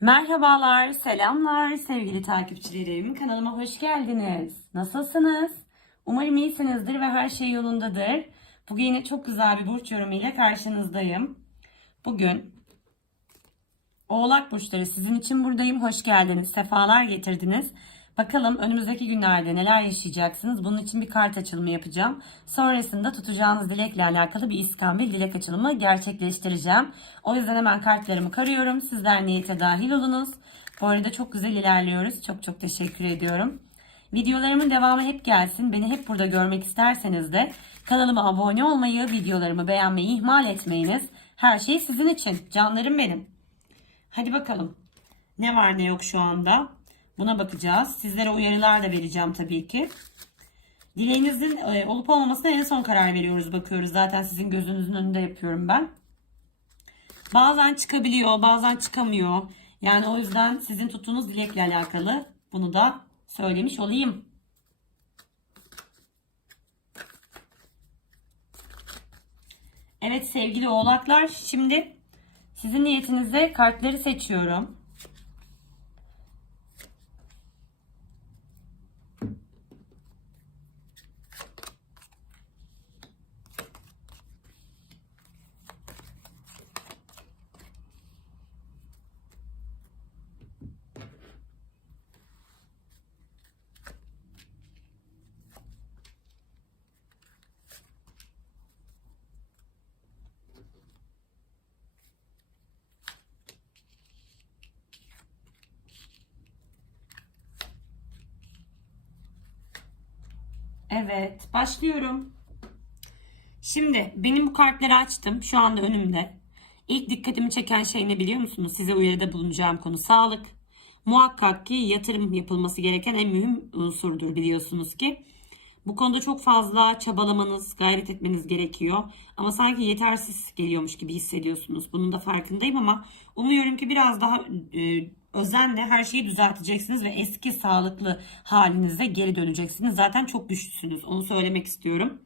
Merhabalar, selamlar sevgili takipçilerim. Kanalıma hoş geldiniz. Nasılsınız? Umarım iyisinizdir ve her şey yolundadır. Bugün yine çok güzel bir burç yorumu ile karşınızdayım. Bugün Oğlak burçları sizin için buradayım. Hoş geldiniz, sefalar getirdiniz. Bakalım önümüzdeki günlerde neler yaşayacaksınız? Bunun için bir kart açılımı yapacağım. Sonrasında tutacağınız dilekle alakalı bir iskambil dilek açılımı gerçekleştireceğim. O yüzden hemen kartlarımı karıyorum. Sizler niyete dahil olunuz. Bu arada çok güzel ilerliyoruz. Çok çok teşekkür ediyorum. Videolarımın devamı hep gelsin. Beni hep burada görmek isterseniz de kanalıma abone olmayı, videolarımı beğenmeyi ihmal etmeyiniz. Her şey sizin için. Canlarım benim. Hadi bakalım. Ne var ne yok şu anda? Buna bakacağız. Sizlere uyarılar da vereceğim tabii ki. Dileğinizin e, olup olmamasına en son karar veriyoruz, bakıyoruz. Zaten sizin gözünüzün önünde yapıyorum ben. Bazen çıkabiliyor, bazen çıkamıyor. Yani o yüzden sizin tuttuğunuz dilekle alakalı bunu da söylemiş olayım. Evet sevgili oğlaklar, şimdi sizin niyetinize kartları seçiyorum. Evet, başlıyorum. Şimdi benim bu kartları açtım. Şu anda önümde. İlk dikkatimi çeken şey ne biliyor musunuz? Size uyarıda bulunacağım konu sağlık. Muhakkak ki yatırım yapılması gereken en mühim unsurdur biliyorsunuz ki. Bu konuda çok fazla çabalamanız, gayret etmeniz gerekiyor. Ama sanki yetersiz geliyormuş gibi hissediyorsunuz. Bunun da farkındayım ama umuyorum ki biraz daha e, özenle her şeyi düzelteceksiniz ve eski sağlıklı halinize geri döneceksiniz. Zaten çok güçlüsünüz. Onu söylemek istiyorum.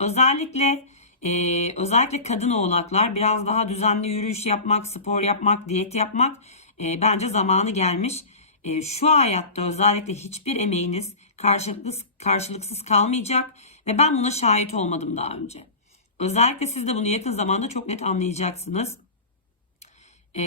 Özellikle e, özellikle kadın oğlaklar biraz daha düzenli yürüyüş yapmak, spor yapmak, diyet yapmak e, bence zamanı gelmiş. E, şu hayatta özellikle hiçbir emeğiniz karşılıksız, karşılıksız kalmayacak ve ben buna şahit olmadım daha önce. Özellikle siz de bunu yakın zamanda çok net anlayacaksınız. Ee,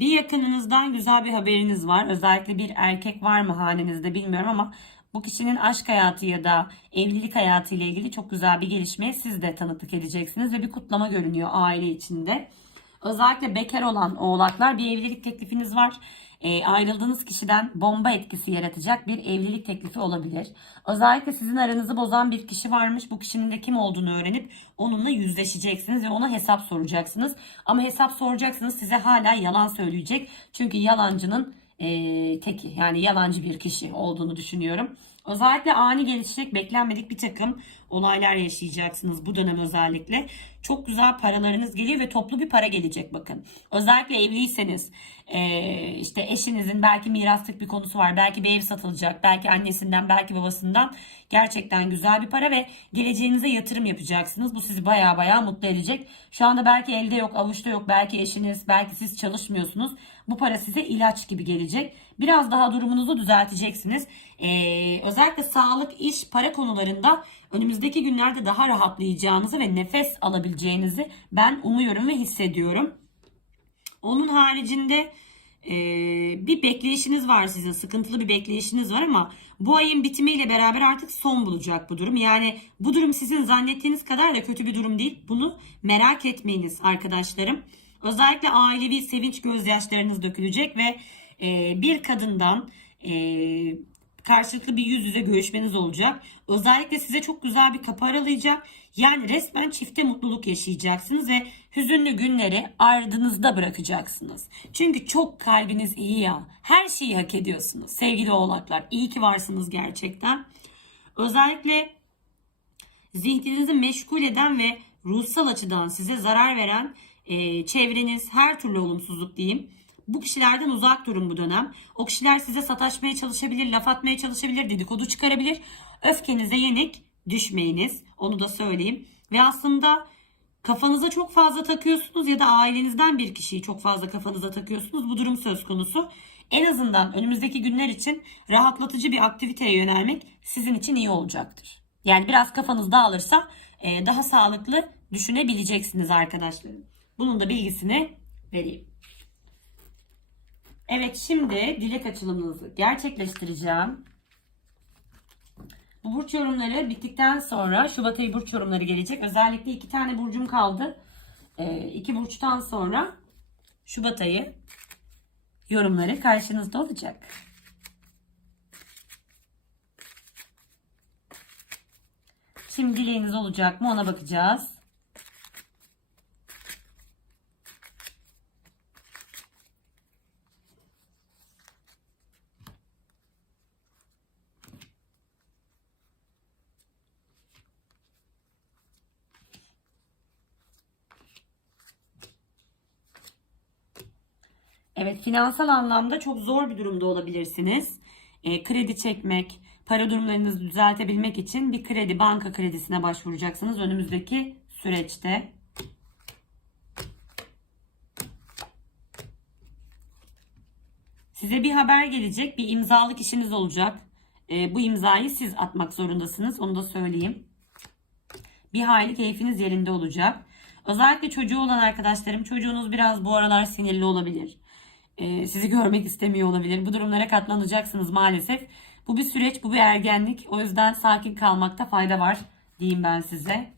bir yakınınızdan güzel bir haberiniz var. Özellikle bir erkek var mı hanenizde bilmiyorum ama bu kişinin aşk hayatı ya da evlilik hayatı ile ilgili çok güzel bir gelişmeye siz de tanıklık edeceksiniz ve bir kutlama görünüyor aile içinde. Özellikle bekar olan oğlaklar bir evlilik teklifiniz var. E, ayrıldığınız kişiden bomba etkisi yaratacak bir evlilik teklifi olabilir. Özellikle sizin aranızı bozan bir kişi varmış. Bu kişinin de kim olduğunu öğrenip onunla yüzleşeceksiniz ve ona hesap soracaksınız. Ama hesap soracaksınız size hala yalan söyleyecek. Çünkü yalancının e, teki yani yalancı bir kişi olduğunu düşünüyorum. Özellikle ani gelişecek beklenmedik bir takım olaylar yaşayacaksınız bu dönem özellikle. Çok güzel paralarınız geliyor ve toplu bir para gelecek bakın. Özellikle evliyseniz e, işte eşinizin belki miraslık bir konusu var. Belki bir ev satılacak. Belki annesinden belki babasından gerçekten güzel bir para ve geleceğinize yatırım yapacaksınız. Bu sizi baya baya mutlu edecek. Şu anda belki elde yok avuçta yok. Belki eşiniz belki siz çalışmıyorsunuz. Bu para size ilaç gibi gelecek. Biraz daha durumunuzu düzelteceksiniz. Ee, özellikle sağlık, iş, para konularında önümüzdeki günlerde daha rahatlayacağınızı ve nefes alabileceğinizi ben umuyorum ve hissediyorum. Onun haricinde e, bir bekleyişiniz var sizin. Sıkıntılı bir bekleyişiniz var ama bu ayın bitimiyle beraber artık son bulacak bu durum. Yani bu durum sizin zannettiğiniz kadar da kötü bir durum değil. Bunu merak etmeyiniz arkadaşlarım. Özellikle ailevi sevinç gözyaşlarınız dökülecek ve e, bir kadından e, karşılıklı bir yüz yüze görüşmeniz olacak. Özellikle size çok güzel bir kapı aralayacak. Yani resmen çifte mutluluk yaşayacaksınız ve hüzünlü günleri ardınızda bırakacaksınız. Çünkü çok kalbiniz iyi ya. Her şeyi hak ediyorsunuz sevgili oğlaklar. İyi ki varsınız gerçekten. Özellikle zihninizi meşgul eden ve ruhsal açıdan size zarar veren e, çevreniz her türlü olumsuzluk diyeyim. Bu kişilerden uzak durun bu dönem. O kişiler size sataşmaya çalışabilir, laf atmaya çalışabilir, dedikodu çıkarabilir. Öfkenize yenik düşmeyiniz. Onu da söyleyeyim. Ve aslında kafanıza çok fazla takıyorsunuz ya da ailenizden bir kişiyi çok fazla kafanıza takıyorsunuz. Bu durum söz konusu. En azından önümüzdeki günler için rahatlatıcı bir aktiviteye yönelmek sizin için iyi olacaktır. Yani biraz kafanız dağılırsa e, daha sağlıklı düşünebileceksiniz arkadaşlarım. Bunun da bilgisini vereyim. Evet şimdi dilek açılımınızı gerçekleştireceğim. Bu burç yorumları bittikten sonra Şubat ayı burç yorumları gelecek. Özellikle iki tane burcum kaldı. Ee, iki burçtan sonra Şubat ayı yorumları karşınızda olacak. Şimdi dileğiniz olacak mı ona bakacağız. Evet, finansal anlamda çok zor bir durumda olabilirsiniz. E, kredi çekmek, para durumlarınızı düzeltebilmek için bir kredi, banka kredisine başvuracaksınız önümüzdeki süreçte. Size bir haber gelecek, bir imzalık işiniz olacak. E, bu imzayı siz atmak zorundasınız, onu da söyleyeyim. Bir hayli keyfiniz yerinde olacak. Özellikle çocuğu olan arkadaşlarım, çocuğunuz biraz bu aralar sinirli olabilir e, sizi görmek istemiyor olabilir. Bu durumlara katlanacaksınız maalesef. Bu bir süreç, bu bir ergenlik. O yüzden sakin kalmakta fayda var diyeyim ben size.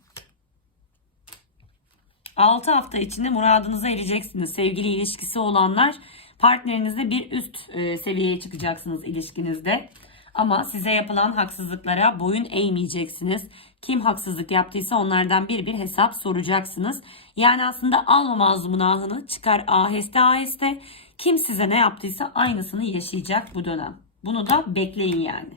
6 hafta içinde muradınıza ereceksiniz. Sevgili ilişkisi olanlar partnerinizle bir üst e, seviyeye çıkacaksınız ilişkinizde. Ama size yapılan haksızlıklara boyun eğmeyeceksiniz. Kim haksızlık yaptıysa onlardan bir bir hesap soracaksınız. Yani aslında alma mazmunahını çıkar aheste aheste. Kim size ne yaptıysa aynısını yaşayacak bu dönem. Bunu da bekleyin yani.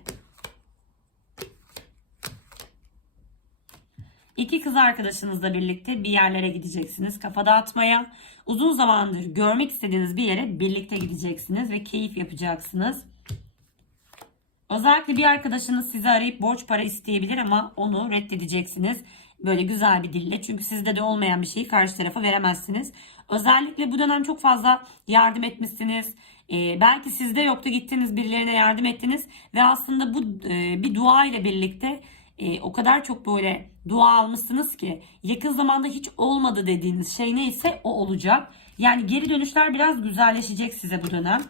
İki kız arkadaşınızla birlikte bir yerlere gideceksiniz. Kafa dağıtmaya. Uzun zamandır görmek istediğiniz bir yere birlikte gideceksiniz ve keyif yapacaksınız. Özellikle bir arkadaşınız sizi arayıp borç para isteyebilir ama onu reddedeceksiniz. Böyle güzel bir dille. Çünkü sizde de olmayan bir şeyi karşı tarafa veremezsiniz. Özellikle bu dönem çok fazla yardım etmişsiniz. Ee, belki sizde yoktu gittiniz birilerine yardım ettiniz. Ve aslında bu e, bir dua ile birlikte e, o kadar çok böyle dua almışsınız ki yakın zamanda hiç olmadı dediğiniz şey neyse o olacak. Yani geri dönüşler biraz güzelleşecek size bu dönem.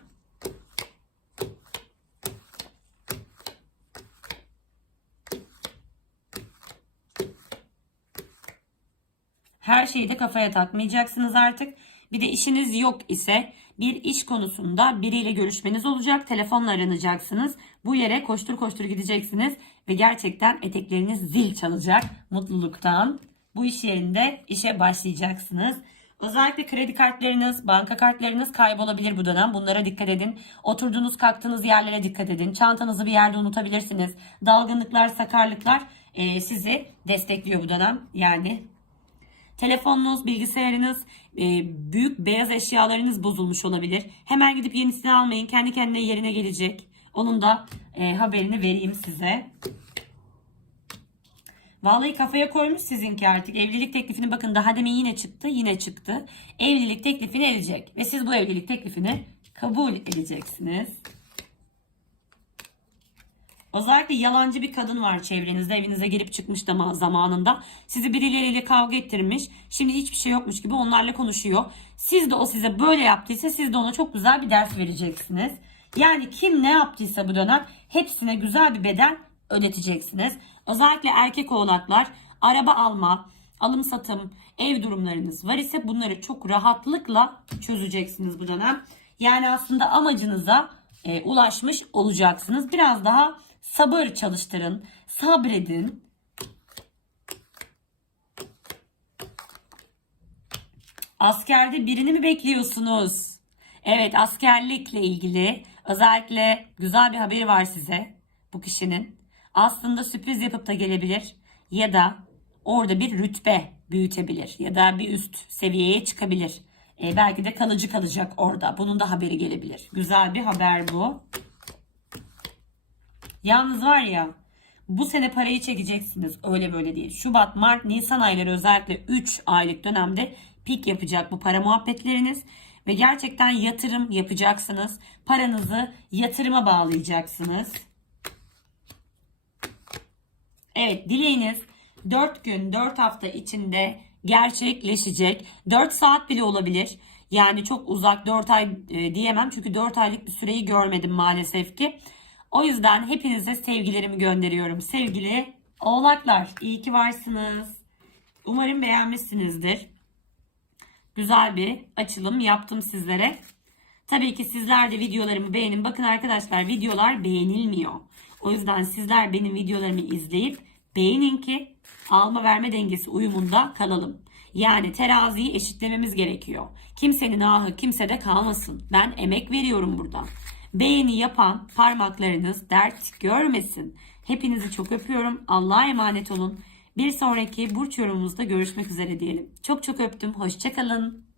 Her şeyi de kafaya takmayacaksınız artık. Bir de işiniz yok ise bir iş konusunda biriyle görüşmeniz olacak. Telefonla aranacaksınız. Bu yere koştur koştur gideceksiniz ve gerçekten etekleriniz zil çalacak mutluluktan. Bu iş yerinde işe başlayacaksınız. Özellikle kredi kartlarınız, banka kartlarınız kaybolabilir bu dönem. Bunlara dikkat edin. Oturduğunuz, kalktığınız yerlere dikkat edin. Çantanızı bir yerde unutabilirsiniz. Dalgınlıklar, sakarlıklar sizi destekliyor bu dönem. Yani Telefonunuz, bilgisayarınız, e, büyük beyaz eşyalarınız bozulmuş olabilir. Hemen gidip yenisini almayın. Kendi kendine yerine gelecek. Onun da e, haberini vereyim size. Vallahi kafaya koymuş sizinki artık. Evlilik teklifini bakın daha demin yine çıktı. Yine çıktı. Evlilik teklifini edecek. Ve siz bu evlilik teklifini kabul edeceksiniz. Özellikle yalancı bir kadın var çevrenizde evinize girip çıkmış da zamanında. Sizi birileriyle kavga ettirmiş. Şimdi hiçbir şey yokmuş gibi onlarla konuşuyor. Siz de o size böyle yaptıysa siz de ona çok güzel bir ders vereceksiniz. Yani kim ne yaptıysa bu dönem hepsine güzel bir bedel ödeteceksiniz. Özellikle erkek oğlaklar araba alma, alım satım, ev durumlarınız var ise bunları çok rahatlıkla çözeceksiniz bu dönem. Yani aslında amacınıza e, ulaşmış olacaksınız. Biraz daha sabır çalıştırın, sabredin. Askerde birini mi bekliyorsunuz? Evet askerlikle ilgili özellikle güzel bir haberi var size bu kişinin. Aslında sürpriz yapıp da gelebilir ya da orada bir rütbe büyütebilir ya da bir üst seviyeye çıkabilir. E, belki de kalıcı kalacak orada. Bunun da haberi gelebilir. Güzel bir haber bu. Yalnız var ya Bu sene parayı çekeceksiniz. Öyle böyle değil. Şubat, Mart, Nisan ayları özellikle 3 aylık dönemde pik yapacak bu para muhabbetleriniz. Ve gerçekten yatırım yapacaksınız. Paranızı yatırıma bağlayacaksınız. Evet dileğiniz 4 gün 4 hafta içinde gerçekleşecek. 4 saat bile olabilir. Yani çok uzak 4 ay e, diyemem çünkü 4 aylık bir süreyi görmedim maalesef ki. O yüzden hepinize sevgilerimi gönderiyorum. Sevgili oğlaklar iyi ki varsınız. Umarım beğenmişsinizdir. Güzel bir açılım yaptım sizlere. Tabii ki sizler de videolarımı beğenin. Bakın arkadaşlar videolar beğenilmiyor. O yüzden sizler benim videolarımı izleyip beğenin ki alma verme dengesi uyumunda kalalım. Yani teraziyi eşitlememiz gerekiyor. Kimsenin ahı kimsede kalmasın. Ben emek veriyorum burada. Beğeni yapan parmaklarınız dert görmesin. Hepinizi çok öpüyorum. Allah'a emanet olun. Bir sonraki burç yorumumuzda görüşmek üzere diyelim. Çok çok öptüm. Hoşçakalın.